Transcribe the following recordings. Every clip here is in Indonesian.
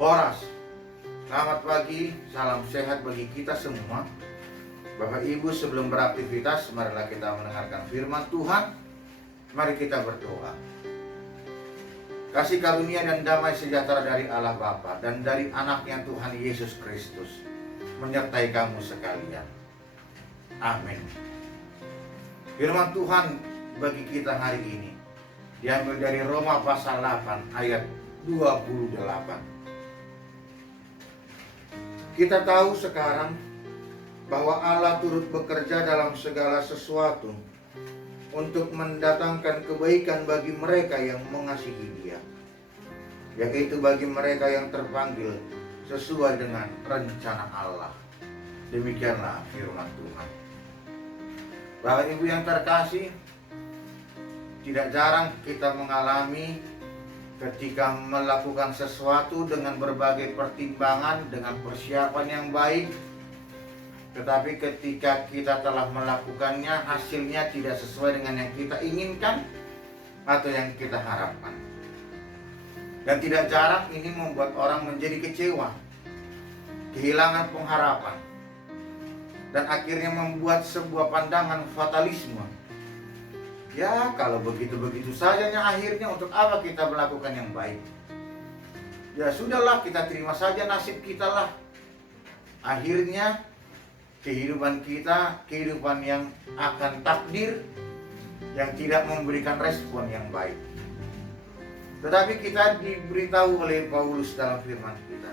Horas. Selamat pagi, salam sehat bagi kita semua. Bapak Ibu, sebelum beraktivitas, marilah kita mendengarkan firman Tuhan. Mari kita berdoa. Kasih karunia dan damai sejahtera dari Allah Bapa dan dari anaknya Tuhan Yesus Kristus menyertai kamu sekalian. Amin. Firman Tuhan bagi kita hari ini diambil dari Roma pasal 8 ayat 28. Kita tahu sekarang bahwa Allah turut bekerja dalam segala sesuatu untuk mendatangkan kebaikan bagi mereka yang mengasihi Dia, yaitu bagi mereka yang terpanggil sesuai dengan rencana Allah. Demikianlah firman Tuhan. Bapak Ibu yang terkasih, tidak jarang kita mengalami ketika melakukan sesuatu dengan berbagai pertimbangan, dengan persiapan yang baik, tetapi ketika kita telah melakukannya, hasilnya tidak sesuai dengan yang kita inginkan atau yang kita harapkan. Dan tidak jarang ini membuat orang menjadi kecewa, kehilangan pengharapan, dan akhirnya membuat sebuah pandangan fatalisme. Ya, kalau begitu-begitu sajanya akhirnya, untuk apa kita melakukan yang baik? Ya sudahlah, kita terima saja nasib kita lah. Akhirnya kehidupan kita, kehidupan yang akan takdir, yang tidak memberikan respon yang baik. Tetapi kita diberitahu oleh Paulus dalam firman kita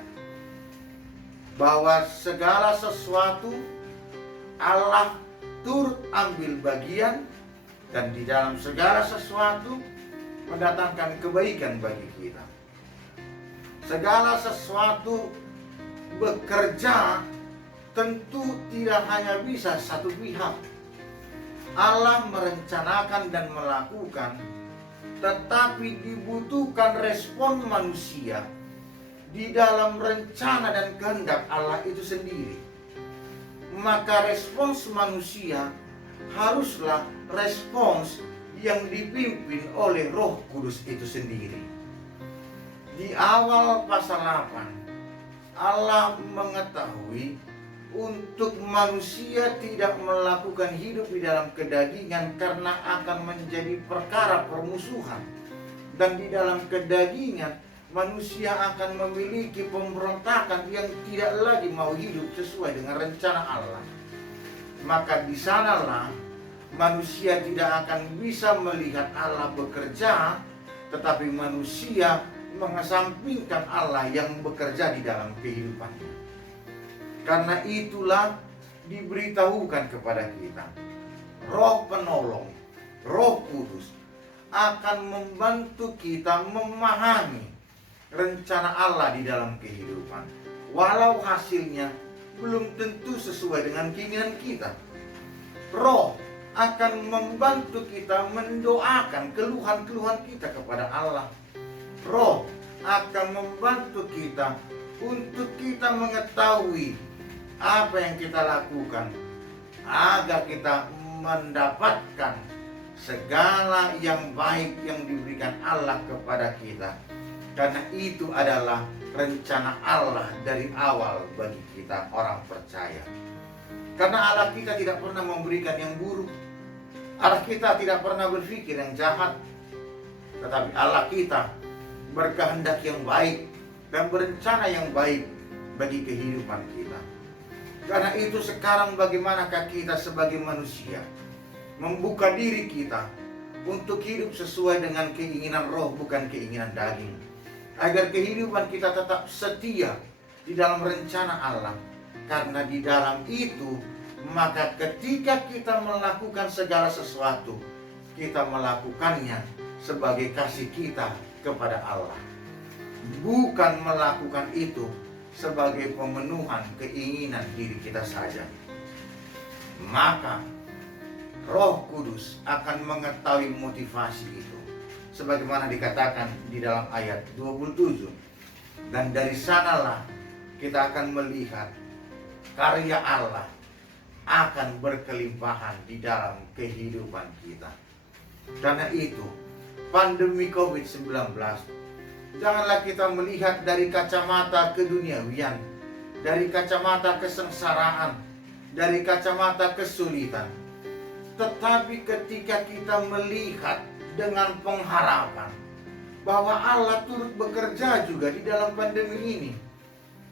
bahwa segala sesuatu Allah turut ambil bagian, dan di dalam segala sesuatu mendatangkan kebaikan bagi kita. Segala sesuatu bekerja tentu tidak hanya bisa satu pihak. Allah merencanakan dan melakukan, tetapi dibutuhkan respon manusia di dalam rencana dan kehendak Allah itu sendiri. Maka respons manusia haruslah respons yang dipimpin oleh Roh Kudus itu sendiri. Di awal pasal 8, Allah mengetahui untuk manusia tidak melakukan hidup di dalam kedagingan karena akan menjadi perkara permusuhan. Dan di dalam kedagingan manusia akan memiliki pemberontakan yang tidak lagi mau hidup sesuai dengan rencana Allah. Maka di sanalah manusia tidak akan bisa melihat Allah bekerja, tetapi manusia mengesampingkan Allah yang bekerja di dalam kehidupannya. Karena itulah diberitahukan kepada kita, Roh Penolong, Roh Kudus akan membantu kita memahami rencana Allah di dalam kehidupan, walau hasilnya belum tentu sesuai dengan keinginan kita. Roh akan membantu kita mendoakan keluhan-keluhan kita kepada Allah. Roh akan membantu kita untuk kita mengetahui apa yang kita lakukan agar kita mendapatkan segala yang baik yang diberikan Allah kepada kita. Karena itu adalah rencana Allah dari awal bagi kita orang percaya. Karena Allah kita tidak pernah memberikan yang buruk. Allah kita tidak pernah berpikir yang jahat. Tetapi Allah kita berkehendak yang baik dan berencana yang baik bagi kehidupan kita. Karena itu sekarang bagaimanakah kita sebagai manusia membuka diri kita untuk hidup sesuai dengan keinginan roh, bukan keinginan daging. Agar kehidupan kita tetap setia di dalam rencana Allah. Karena di dalam itu, maka ketika kita melakukan segala sesuatu, kita melakukannya sebagai kasih kita kepada Allah. Bukan melakukan itu sebagai pemenuhan keinginan diri kita saja. Maka Roh Kudus akan mengetahui motivasi itu, sebagaimana dikatakan di dalam ayat 27. Dan dari sanalah kita akan melihat karya Allah akan berkelimpahan di dalam kehidupan kita. Karena itu, pandemi COVID-19 Janganlah kita melihat dari kacamata keduniawian, dari kacamata kesengsaraan, dari kacamata kesulitan. Tetapi ketika kita melihat dengan pengharapan bahwa Allah turut bekerja juga di dalam pandemi ini,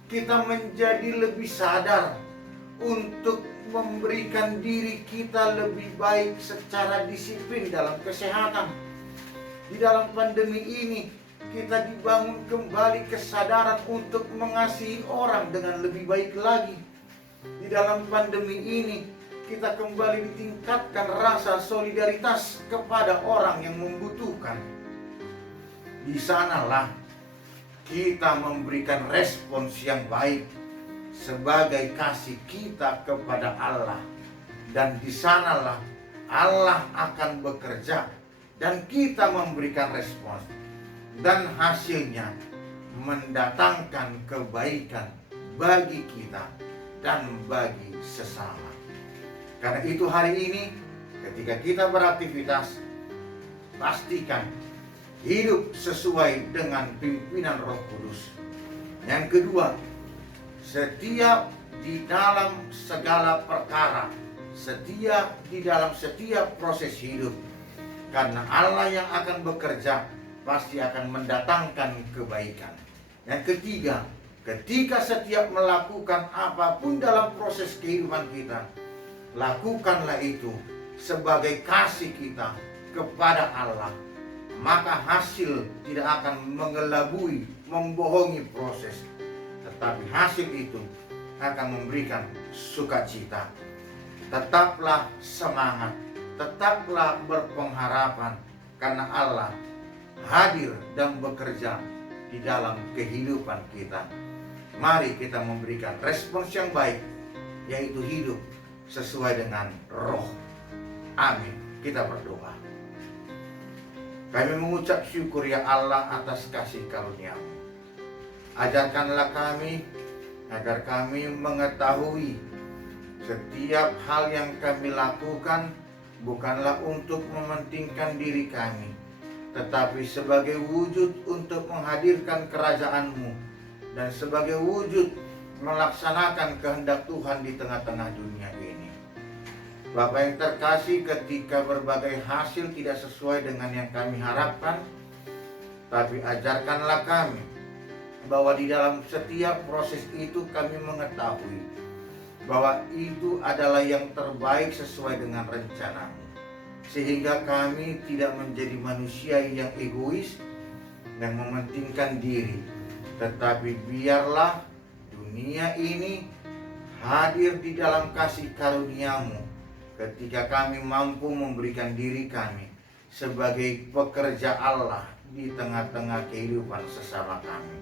kita menjadi lebih sadar untuk memberikan diri kita lebih baik secara disiplin dalam kesehatan. Di dalam pandemi ini kita dibangun kembali kesadaran untuk mengasihi orang dengan lebih baik lagi. Di dalam pandemi ini kita kembali ditingkatkan rasa solidaritas kepada orang yang membutuhkan. Di sanalah kita memberikan respons yang baik sebagai kasih kita kepada Allah. Dan di sanalah Allah akan bekerja dan kita memberikan respons. Dan hasilnya mendatangkan kebaikan bagi kita dan bagi sesama. Karena itu hari ini ketika kita beraktivitas, pastikan hidup sesuai dengan pimpinan Roh Kudus. Yang kedua, setia di dalam segala perkara, setia di dalam setiap proses hidup. Karena Allah yang akan bekerja pasti akan mendatangkan kebaikan. Yang ketiga, ketika setiap melakukan apapun dalam proses kehidupan kita, lakukanlah itu sebagai kasih kita kepada Allah. Maka hasil tidak akan mengelabui, membohongi proses. Tetapi hasil itu akan memberikan sukacita. Tetaplah semangat, tetaplah berpengharapan, karena Allah hadir dan bekerja di dalam kehidupan kita. Mari kita memberikan respons yang baik, yaitu hidup sesuai dengan Roh. Amin. Kita berdoa. Kami mengucap syukur ya Allah atas kasih karunia-Mu. Ajarkanlah kami agar kami mengetahui setiap hal yang kami lakukan bukanlah untuk mementingkan diri kami, tetapi sebagai wujud untuk menghadirkan kerajaan-Mu dan sebagai wujud melaksanakan kehendak Tuhan di tengah-tengah dunia ini. Bapak yang terkasih, ketika berbagai hasil tidak sesuai dengan yang kami harapkan, tapi ajarkanlah kami bahwa di dalam setiap proses itu kami mengetahui bahwa itu adalah yang terbaik sesuai dengan rencana-Mu. Sehingga kami tidak menjadi manusia yang egois dan mementingkan diri, tetapi biarlah dunia ini hadir di dalam kasih karunia-Mu ketika kami mampu memberikan diri kami sebagai pekerja Allah di tengah-tengah kehidupan sesama kami.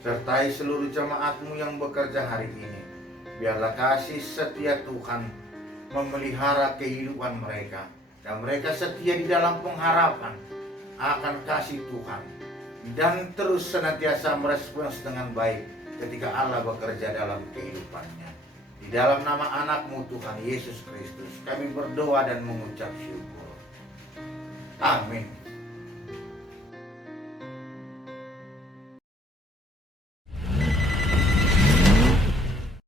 Sertai seluruh jemaat-Mu yang bekerja hari ini. Biarlah kasih setia Tuhan memelihara kehidupan mereka, dan mereka setia di dalam pengharapan akan kasih Tuhan, dan terus senantiasa merespons dengan baik ketika Allah bekerja dalam kehidupannya. Di dalam nama anak-Mu Tuhan Yesus Kristus kami berdoa dan mengucap syukur. Amin.